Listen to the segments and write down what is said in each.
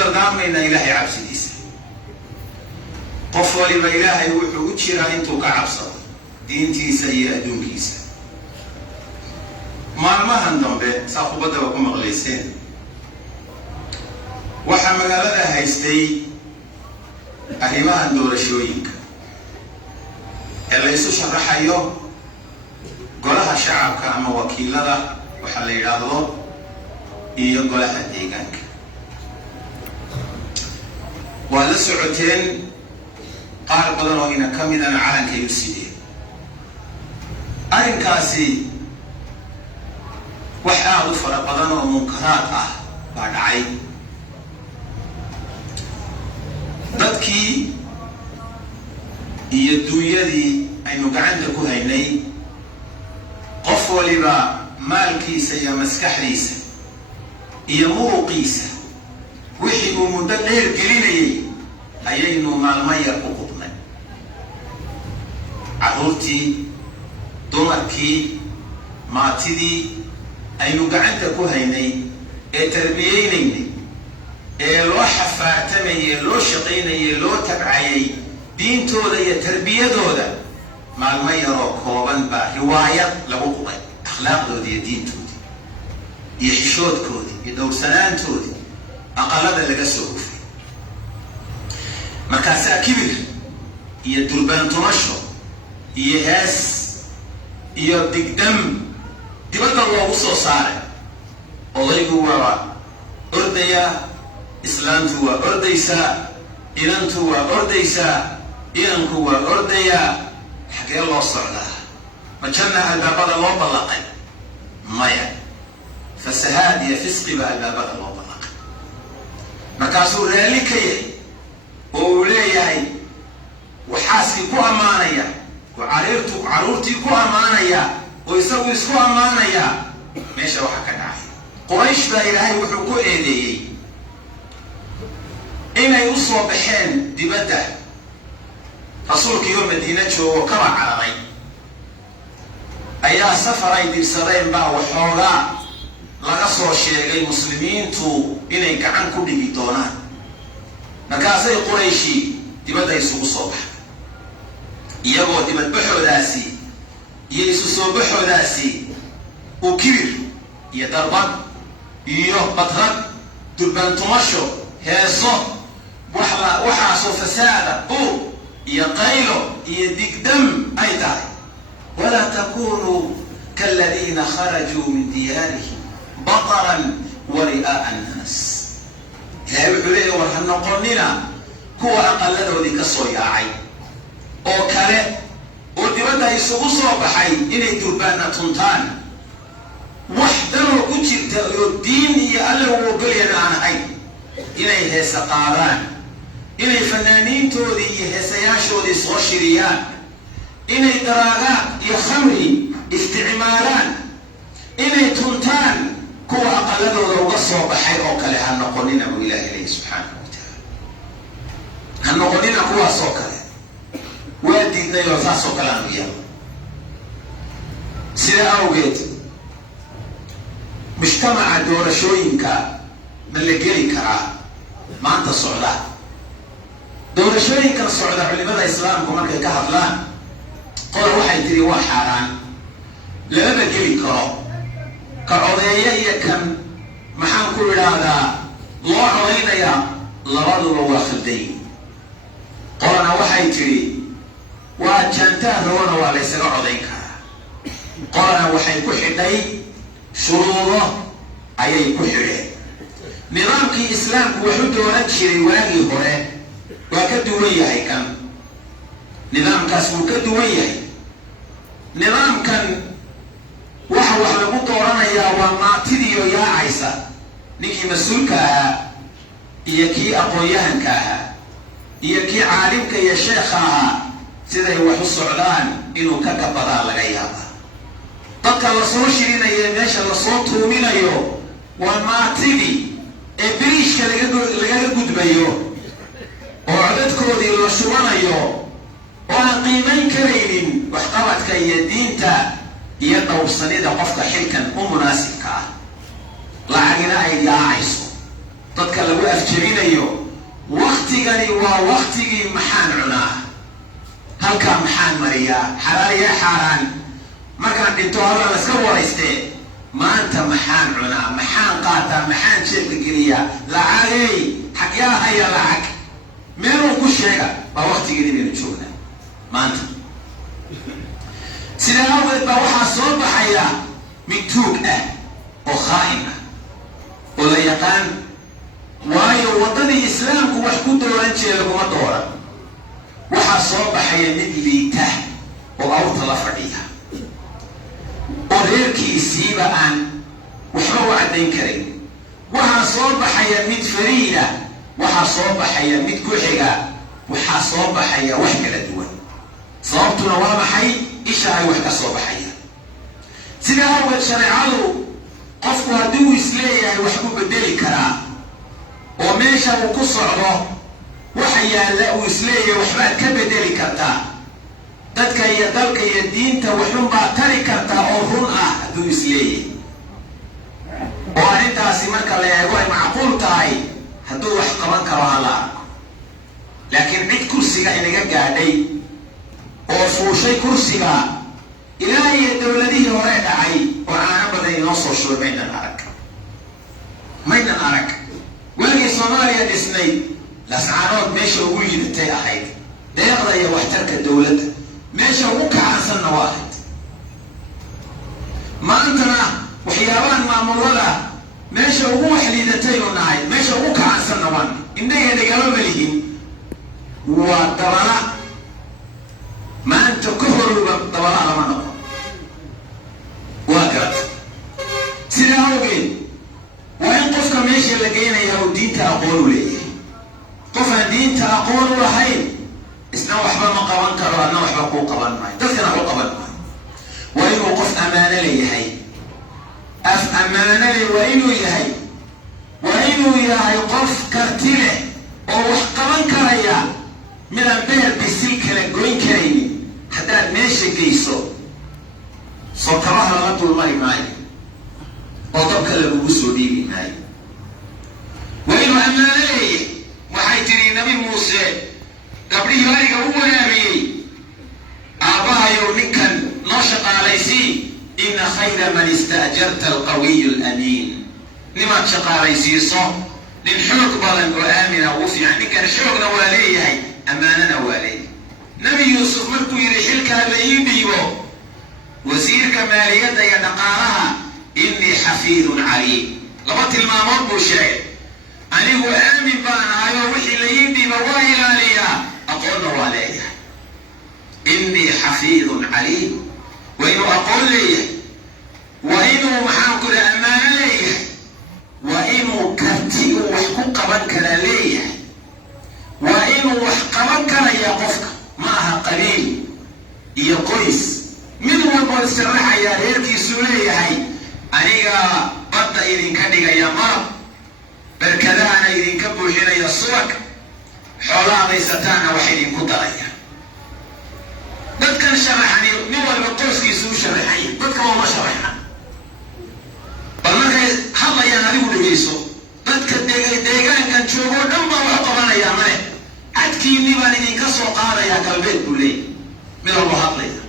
dardaarmayna ilaahay cabsidiisa. qof waliba ilaahay wuxuu u jiraa intuu ka cabsado diintiisa iyo adduunkiisa. maalmahan dambe saa khudbadaba ku maqlayseen waxaa magaalada haystay arrimahan doorashooyinka ee la isu sharaxayo golaha shacabka ama wakiilada waxa la yidhaahdo iyo golaha deegaanka. waa la socoteen qaar badan oo ina ka midana calankay u sideen. arrinkaasi wax aad u fara badan oo munkaraad ah baa dhacay. dadkii iyo duunyadii aynu gacanta ku haynay qof waliba maalkiisa iyo maskaxdiisa iyo muruqiisa wixii uu muddo dheer gelinayay ayaynu maalmo yar ku qubnay. carruurtii, dumarkii, maatidii aynu gacanta ku haynay ee tarbiyeynaynay ee loo xafaatamayey, loo shaqaynayey, loo tabcayay diintooda iyo tarbiyadooda maalmo yaroo kooban baa riwaayad lagu qubay akhlaaqdoodii iyo diintoodii iyo xishoodkoodii iyo dhowrsanaantoodii aqalada laga soo hufay. markaasaa kibir iyo durbaantumasho iyo hees iyo digdam dibadda loogu soo saaray. odaygu waa ordayaa, islaantu waa ordaysaa, inantu waa ordaysaa, inanku waa ordayaa. xagee loo socdaa? ma janna albaabada loo ballaqay? maya, fasahaad iyo fisqi baa albaabada loo ballaqay. markaasuu raalli ka yahay oo uu leeyahay waxaaskii ku ammaanaya oo carruurtii ku ammaanaya oo isagu isku ammaanaya. meesha waxa ka dhacay quraysh baa ilaahay wuxuu ku eedeeyey inay u soo baxeen dibadda. rasuulkiioo madiina joogo kaba cararay ayaa safar ay dirsadeen baa waxoogaa laga soo sheegay muslimiintu inay gacan ku dhigi doonaan. markaasay qurayshi dibadda isugu soo baxday iyagoo dibadbaxoodaasi iyo isu soo baxoodaasi uu kibir iyo darbad iyo badrad, durbaantumasho, heeso, waxaasoo fasaada, buuq iyo qaylo iyo digdam ay tahay. walaa takunuu kaaladiina kharajuu min diyaarihim bataran wa ri'aa'a annaas. ilaahay wuxuu leeyahy war ha noqonina kuwa aqaladoodii ka soo yaacay oo kale oo dibadda isugu soo baxay inay durbaanna tuntaan. wax danoo ku jirta oo diin iyo alle u ogolyana aan ahayn inay heesa qaadaan, inay fanaaniintoodii iyo heesayaashoodii soo shiriyaan, inay daraagaan iyo khamri isticmaalaan, inay tuntaan. kuwa aqaladooda uga soo baxay oo kale ha noqonina buu ilaahay leeyahy subxaanahu wa tacaala. ha noqonina kuwaasoo kale. waa diidnay oo taasoo kale aanu yahay. sida awgeed mujtamaca doorashooyinka ma la geli karaa maanta socda? doorashooyinkan socda culimada islaamku markay ka hadlaan qole waxay tiri waa xaaraan, lamaba geli karo. ka codeeya iyo kan maxaan ku idhaahdaa loo codaynayaa labaduba waa khalday. qolana waxay tiri waa jantaa roona waa la ysaga codayn karaa. qolana waxay ku xidhay shuruudo ayay ku xidheen. nidaamkii islaamku wuxuu dooran jiray waagii hore waa ka duwan yahay kan. nidaamkaas wuu ka duwan yahay. nidaamkan waxa wax lagu dooranayaa waa maatidiiyo yaacaysa. ninkii mas-uulka ahaa iyo kii aqoon-yahanka ahaa iyo kii caalimka iyo sheekha ahaa siday wax u socdaan inuu ka gabadaa laga yaabaa. dadka lasoo shirinayo meesha lasoo tuuminayo waa maatidii ee biriishka lagaga gudbayo oo codadkoodii la shubanayo oo aan qiimayn karaynin waxqabadka iyo diinta iyo dhowrsanida qofka xilkan u munaasibka ah. lacagina ay yaacayso, dadka lagu afjabinayo waqtigani waa waqtigii maxaan cunaa halkaa maxaan mariyaa xalaal iyo xaaraan markaan dhinto alla la iska waraystee maanta maxaan cunaa maxaan qaataa maxaan jeebka geliyaa lacagay xagyaa haya lacag meeluu ku sheega baa waqtigeedii baynu joognaa maanta sidaa awgeed baa waxaa soo baxaya mid tuug ah oo khaa'in ah oo la yaqaan waayo waddadii islaamku wax ku dooran jeeda kuma dooran waxaa soo baxaya mid liita oo awrta la fadhiya oo reerkiisiiba aan waxba u caddayn karin waxaa soo baxaya mid fariida waxaa soo baxaya mid ku xiga waxaa soo baxaya wax kala duwan sababtuna waa maxay isha ay wax ka soo baxaya sidaa awgeed shareecadu qofku haddii uu isleeyahay wax ku bedeli karaa oo meesha uu ku socdo waxa yaalla uu isleeyahay waxbaad ka bedeli kartaa dadka iyo dalka iyo diinta waxunbaad tari kartaa oo run ah hadduu isleeyahay oo arrintaasi marka la eego ay macquul tahay hadduu wax qaban karo hala arko laakiin cid kursiga inaga gaadhay oo fuushay kursiga ilaa iyo dowladihii hore dhacay oo caano badan inoo soo shubay maynan arag waagii soomaaliya dhisnay lascaanood meesha ugu liidatay ahayd deeqda iyo waxtarka dowladda meesha ugu kacansanna waa ahayd maantana waxyaabahan maamulada meesha ugu wax liidatay oo nahay meesha ugu kacansanna waan indhaga dhagama malihin waa dabala maanta ka horowba dabala lama noqo waa garad sidaa awgeed waa in qofka meesha la geynayaa uu diinta aqoon u leeyahay qof aan diinta aqoon u lahayn isna waxba ma qaban karo adna waxba kuu qaban maayo dadkana waxu qaban maayo waa inuu qof ammaano leeyahay af ammaano leh waa inuu yahay qof karti leh oo wax qaban karaya midaan beer bisil kala goyn karaynin haddaad meesha geyso soo kabaha lala dulmari maayo oo dabka lagugu soo dhiibi maayo waa inuu ammaano leeyahay waxay tiri nabi muuse gabdhihii ariga u wanaabiyey aabbahayow ninkan noo shaqaalaysii ina khayra man istaajarta alqawiyu alamiin nimaad shaqaalaysiiso nin xoog badan oo aamina ugu fiican ninkan xoogna waa leeyahay ammaanana waa leeyahay nabi yuusuf markuu yidhi xilkaa la ii dhiibo wasiirka maaliyadda iyo dhaqaalaha innii xafiidun caliim laba tilmaamood buu sheegay anigu aamin baan ahay oo wixii la ii dhiibo waa ilaaliyaa aqoonna waa leeyahay innii xafiidun caliim waa inuu aqoon leeyahay waa inuu maxaanku ida ammaano leeyahay waa inuu karti uu wax ku qaban karaa leeyahay waa inuu wax qaban karaya qofka ma aha qabiil iyo qoys mid walboo istiraxayaa reerkiisuu leeyahay aniga badda idinka dhigaya marab barkadahana idinka buuxinaya subag xoolaha haysataanna wax idinku daraya dadkan sharaxani nin walba qoyskiisu u sharaxaya dadka waa ma sharaxna bal markay hadlayaan adigu dhegayso dadka deegaankan joogoo dhan baa wax qabanayaa male cadkiinii baan idinka soo qaadayaa galbeed buu leeyahy mid walbo hadlaya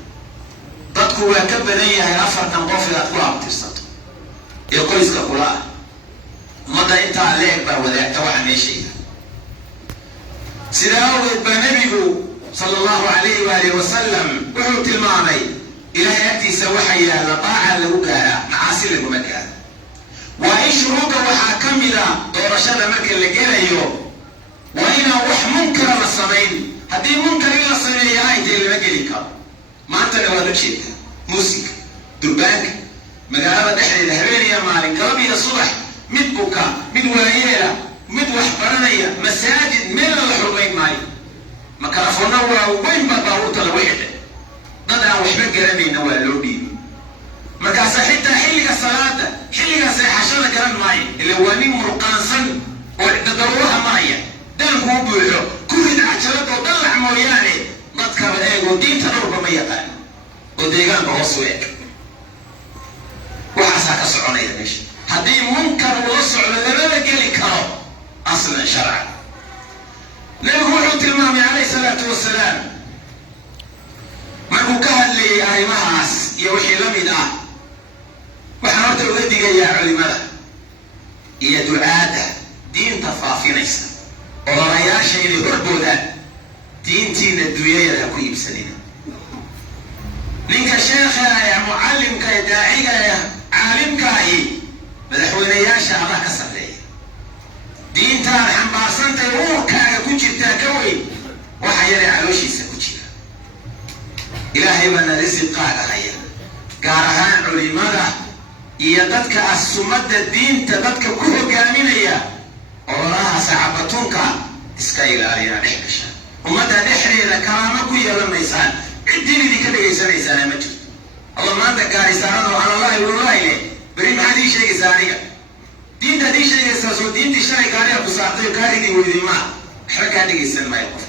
dadku waa ka badan yahay 40 qof inaad ku abtirsato ee qoyska kula ah ummadda intaa leeg baa wadaagta waxa meeshayda sidaa awgeed baa nebigu sala allahu calayhi waalihi wasalam wuxuu tilmaamay ilaahay agtiisa waxa yaalla daaca lagu gaaraa macaasi laguma gaaro waa in shuruudda waxaa ka mida doorashada marka la gelayo waa inaan wax munkara la samayn haddii munkar in la sameeya intee lama geli karo maantana waad u jeedaa muusiga durbaanka magaalada dhexdeeda habeen iyo maalin galab iyo subax mid buka mid waayeela mid wax baranaya masaajid meelna la xurmayn maayo makarafoonna waa weyn baa baabuurta lagu xidhay dad aan waxba garanayna waa loo dhiibi markaasa xitaa xilliga salaada xilliga seexashada garan maayo ila waa nin murqaansan oo dadaruuraha maraya dankuu buuxo ku rid cajalada oo dallac mooyaane dadkaba eegoo diinta dhowrba ma yaqaano oo deegaanka hoos u eg waxaasaa ka soconaya meesha haddii munkar ula socdo lamaba geli karo أصلا شرعا. نبي تلمامي عليه الصلاة والسلام markuu ka hadlayay arrimahaas iyo wixii la mid ah waxaan horta uga digayaa culimada iyo ducaada diinta faafinaysa odayaasha inay horboodaan diintiina dunyada ku iibsanina. ninka sheekha ah mucallimka daaciga caalimka ah madaxweynayaasha Allah ka sareeya diintaan xambaarsantahay ruuxkaaga ku jirta ka weyn waxa yare calooshiisa ku jira. ilaahay bana rizqaaga haya gaar ahaan culimada iyo dadka as-sunnada diinta dadka ku hogaaminaya olaha saxaabatunka iska ilaaliya dhexgasha ummada dhexdeeda kalaama ku yeelanaysaan cidina ka dhageysanaysan ma jirto. Allah maanta gaarisaano Allah wallahi bari ma hadii sheegaysaa aniga diinta hadii sheegaysaa soo diintii shalay gaariga ku saartay gaarigi weydima xaga dhageysan ma yaqo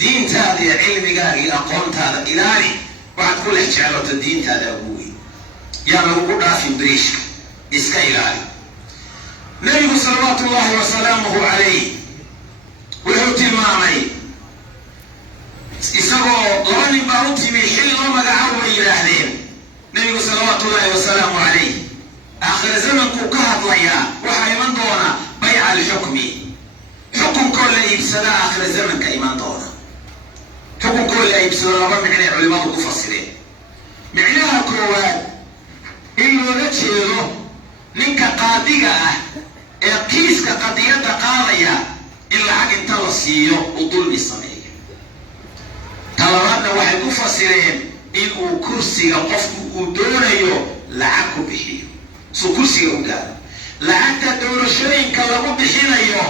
diintaada iyo cilmigaaga iyo aqoontaada ilaali waxaad ku lex jeclaato diintaada ugu weyn yaa lagu dhaafin bariishka iska ilaali. nabigu salawaatullaahi wasalaamuhu calayh wuxuu tilmaamay isagoo laba nin baa u timi xilli loo magacaabo way yidhaahdeen nabigu salawaatullaahi wasalaamu calayh aakhir zamankuu ka hadlayaa waxaa iman doona bayca alxukmi xukunkoo la iibsada aakhir zamanka iman doona. xukunkoo la iibsado laba micnay culimadu ku fasireen. micnaha koowaad in loola jeedo ninka qaadiga ah ee kiiska qadiyadda qaadaya in lacag inta la siiyo uu dulmi sameeyo. talabaadna waxay ku fasireen in uu kursiga qofku uu doonayo lacag ku bixiyo soo kursiga u gaaro. lacagta doorashooyinka lagu bixinayo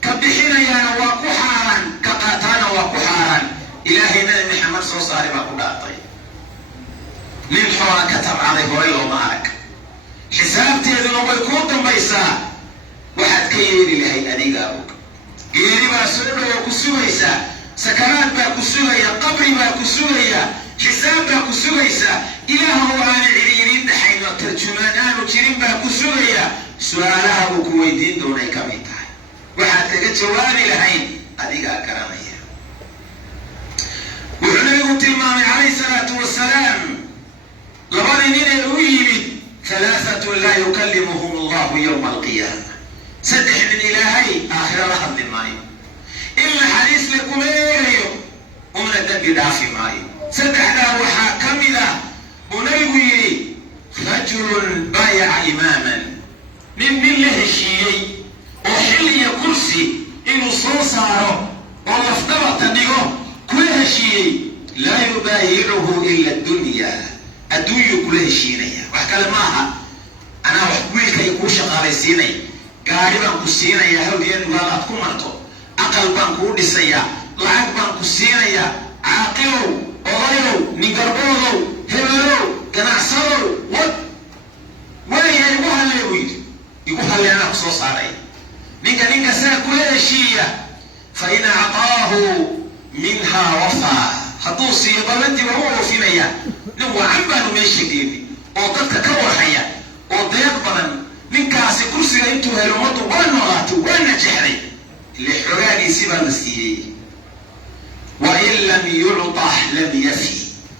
ka bixinayana waa ku xaaran ka qaataana waa ku xaaran. ilaahay nabi maxamed soo saaray baa ku dhaartay nin xoolo ka tabcaday horay looma arag xisaabteeduna way kuu dambaysaa waxaad ka yeeli lahayd adigaa og. geeri baa soo dhowo ku sugaysa sakaraad baa ku sugaya qabri baa ku sugaya xisaab baa ku sugaysa ilaahu aana ciriirin dhaxayno tarjumaan aanu jirin baa ku sugaya. su-aalaha uu ku weydiin doonay ka mid tahay waxaad kaga jawaabi lahayd adigaa garanaya. wuxuu nabigu tilmaamay calayhi salaatu wasalaam labadii nin ee u yimid halaathatu laa yukallimuhum allahu yowma alqiyaama saddex nin ilaahay aakhira la hadli maayo ila xadiis la kuma eegayo umna dambi dhaafi maayo. saddexdaa waxaa ka mid ah uu nabigu yidhi rajulun baayaca imaaman nin la heshiiyey oo xil iyo kursi inuu soo saaro oo lafdhabarta dhigo kula heshiiyey laa yubaayicuhu ila addunya adduunyuu kula heshiinaya wax kale maaha. anaa wax wiilkay kuu shaqaalaysiinay gaari baan ku siinayaa hawdiya dhugaal aad ku marto aqal baan kuu dhisayaa lacag baan ku siinayaa caaqilow odayow ningarboodow hebelow ganacsadow walayahay igu hallee buu yidhi igu hallee anaa ku soo saaray. ninka saa kula heshiiya fa in actaahu minha wafaa hadduu siiyo ballantii waa u oofinaya. nin wacan baanu meesha geeni oo dadka ka warhaya oo deeq badan ninkaasi kursiga intuu helo ummaddu waa noolaatay waa najexday ile xogaagiisii baa la siiyey. wa in lam yuctax lam yafi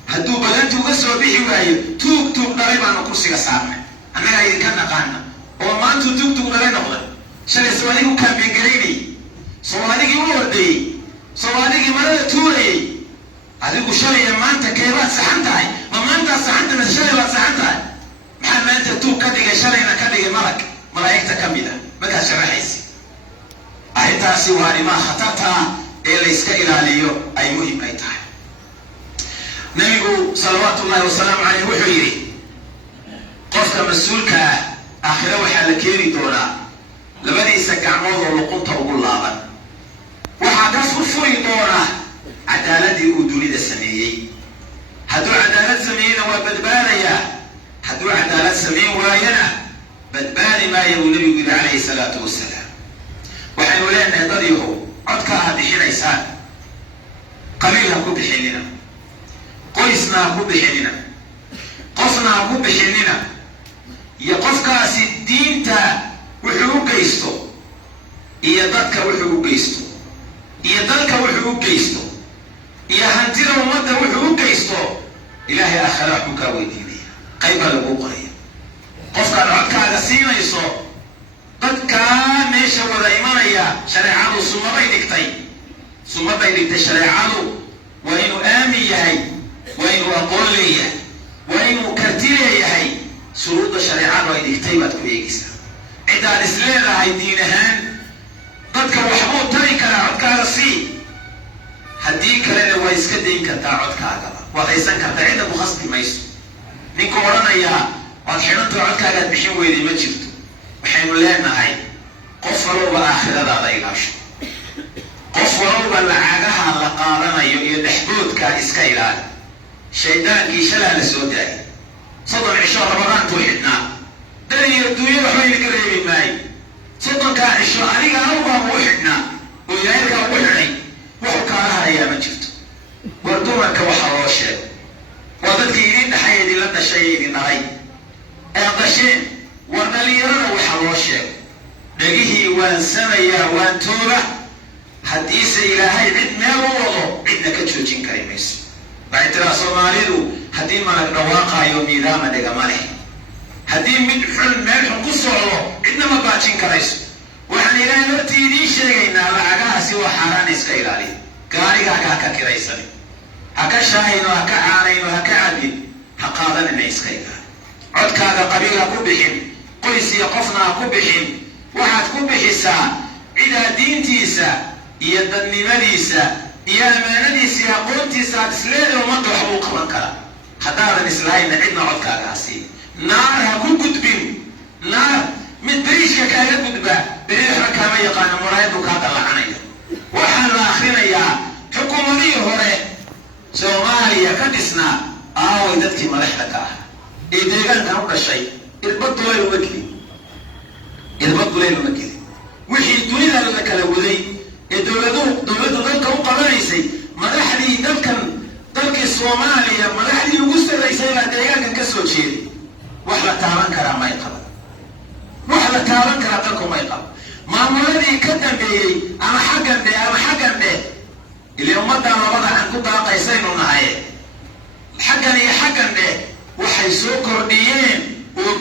hadduu ballantii uga soo bixi waayo tuug dhalay baanu kursiga saarnay annagaa idinka naqaana oo maantuu tuug dhalay noqday. shalay soomaaligu kaambengaraynay soomaaligii u ordayey soomaaligii marada tuurayay adigu shalaya maanta keebaad saxan tahay ma maantaad saxanta ma shalay baad saxan tahay. maxaa maanta tuug ka dhigay shalayna ka dhigay malaa'igta ka mid ah markaad sharaxaysa. arrintaasi waa arrimaha khatarta ee layska ilaaliyo ay muhiim ay tahay. nabigu salawaatullaahi wasalaamu calayh wuxuu yidhi qofka mas-uulka ah aakhire waxaa la keeni doonaa labadiisa gacmood oo luqunta ugu laaban. waxaa ka furfuri doona cadaaladii uu dunida sameeyey. hadduu cadaalad sameeyena waa badbaadayaa hadduu cadaalad sameyn waayana badbaadi maayo buu nabigu yidhi calayhi salaatu wasalaam. waxaynu leenahay dad yahow codka aad bixinaysaan qabiil ha ku bixinina qoysna ha ku bixinina qofna ha ku bixinina iyo qofkaasi diinta wuxuu u geysto iyo dadka wuxuu u geysto iyo dalka wuxuu u geysto iyo hantida ummadda wuxuu u geysto ilaahay aakhira wuxuu kaa weydiinaya qayb baa lagu qoraya qofkaad codkaaga siinayso dadkaa meesha wada imanaya shareecadu sumaday dhigtay shareecadu waa inuu aamin yahay waa inuu aqoon leeyahay waa inuu karti leeyahay shuruudda shareecadu ay dhigtay baad ku eegaysaa cidaad is leedahay diin ahaan dadka waxbuu tari karaa codkaaga sii haddii kalena waa iska dayn kartaa codkaagaba waad haysan kartaa cidda ku khasbi mayso ninka odhanayaa waad xidhantoo codkaagaad bixin weyday ma jirto waxaynu leenahay qof walowba aakhiradaada ilaasho qof walowba lacagaha la qaadanayo iyo dhexboodka iska ilaali shaydaankii shalaa la soo daayay 30 cisho rabadaantuu xidhnaa dan iyo adduunya waxba idinka reebi maayo 30kaa cisho adiga awbaabu u xidhnaa oo ilaahirkaa ugu xidhay wuxuu kaala harayaa ma jirto war dumarka waxaa loo sheego waa dadkii idin dhaxay idinla dhashay ee idin dhalay ee dhasheen war dhalinyarada waxaa loo sheego dhegihii waan samayaa waan tooga haddiise ilaahay cid meel u wado cidna ka joojin kari mayso waxay tiraa soomaalidu haddii malag dhawaaqaayo miidaama dhegama leh haddii mid xun meel xun ku socdo cidna ma baajin karayso waxaan ilaahay hortii idiin sheegaynaa lacagahaasi waa xaaraan iska ilaaliya gaarigaaga ha ka kiraysan ha ka shaahayno ha ka caanayno ha ka cabin ha qaadanina iska ilaali codkaaga qabiil ha ku bixin qoys iyo qofna ha ku bixin waxaad ku bixisaa cidaa diintiisa iyo dadnimadiisa iyo amaanadiisa iyo aqoontiisa aad isleedahay ummadda waxba u qaban kara haddaadan islahayna cidna codkaaga ha siin naar ha ku gudbin naar mid beriishka kaaga gudba beriixna kaama yaqaano muraayadu kaa dallacanaya waxaan la akhrinayaa xukuumadihii hore soomaaliya ka dhisnaa aaway dadkii madaxda ka ah ee deegaankan u dhashay irbad duleyl uma gelin wixii dunida la kala waday ee dowladdu dalka u qabanaysay madaxdii dalkii Soomaaliya madaxdii ugu sarreysay baa deegaankan ka soo jeeday wax la taaban karaa may qaban dalku may qaban maamuladii ka dambeeyey ama xaggan dhe ilaa ummadda labada aan ku daaqaysaynu nahay xaggan iyo xaggan dhe waxay soo kordhiyeen oo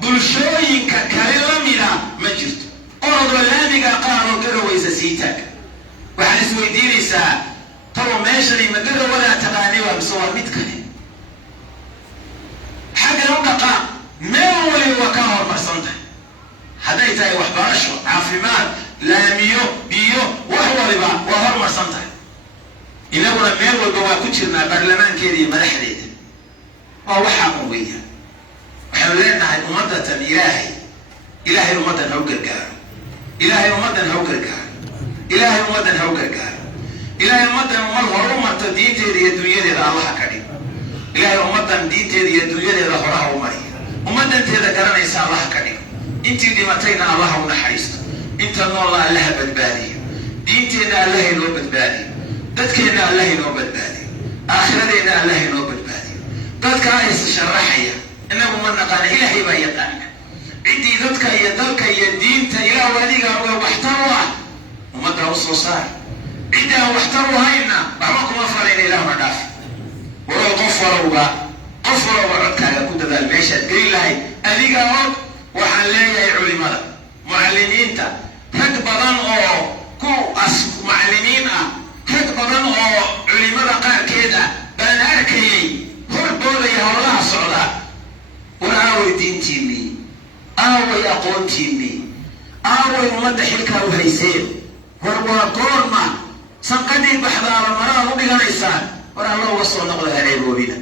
bulshooyinka kale la mida ma jirto orodoo laamiga qaaroo garawaysa sii taag waxaad isweydiinaysaa tabo meeshani ma garawadaa taqaanay waa mise waa mid kale xaggan u dhaqaa meel waliba waa ka horumarsan tahay hadday tahay waxbarasho caafimaad laamiyo biyo wax waliba waa horumarsan tahay inaguna meel walba waa ku jirnaa baarlamaankeeda iyo madaxdeeda waa waxaa un weeyaan waxaanu leenahay ummadatan ilaahay ummaddan ha u gargaaro ilaahay ummaddan ha u gargaaro ilaahay ummaddan ummad hor u marto diinteeda iyo dunyadeeda allaha ka dhig ilaahay ummaddan diinteeda iyo dunyadeeda horaha u mariya ummaddanteeda garanaysa allaha ka dhig intii dhimatayna allaha u naxariisto inta noolla allaha badbaadiyo diinteena allahay noo badbaadiyo dadkeenna allahay noo badbaadiyo aakhiradeenna allahay noo badbaadiyo dadka is sharaxaya inagu ma naqaana ilaahay baa yaqaana ciddii dadka iyo dalka iyo diinta ilaahu adiga uga waxtar u ah ummadda u soo saar ciddii aan waxtar u hayna waxba kuma falayna ilaahuna dhaaf walow qof walowba codkaaga ku dadaal meeshaad geli lahayd adiga og waxaan leeyahay culimada mucallimiinta rag badan oo macallimiin ah rag badan oo culimada qaarkeed ah baan arkayay horboodaya howlaha socda war aaway diintiinnii aaway aqoontiinnii aaway ummadda xilkaa u hayseen war waa goorma sanqadii baxdaaba maraad u dhiganaysaan war alla uga soo noqda ha ceeboobina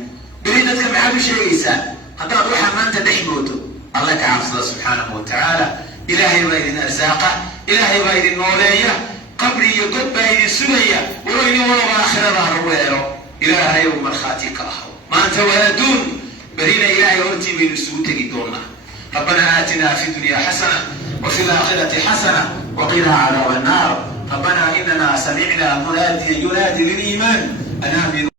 beri dadka maxaad u sheegaysaa haddaad waxaa maanta dhex moodo alla ka cabsada subxaanahu wa tacaala ilaahay baa idin arsaaqa ilaahay baa idin nooleeya qabri iyo god baa idin sugaya walo idin walaba aakhiradaa lagu helo ilaahay uu markhaati ka ahaw maanta waa adduun برينا إلهي ورتي من السوتك دونا ربنا آتنا في الدنيا حسنة وفي الآخرة حسنة وقنا عذاب النار ربنا إننا سمعنا مناديا ينادي للإيمان أن آمنوا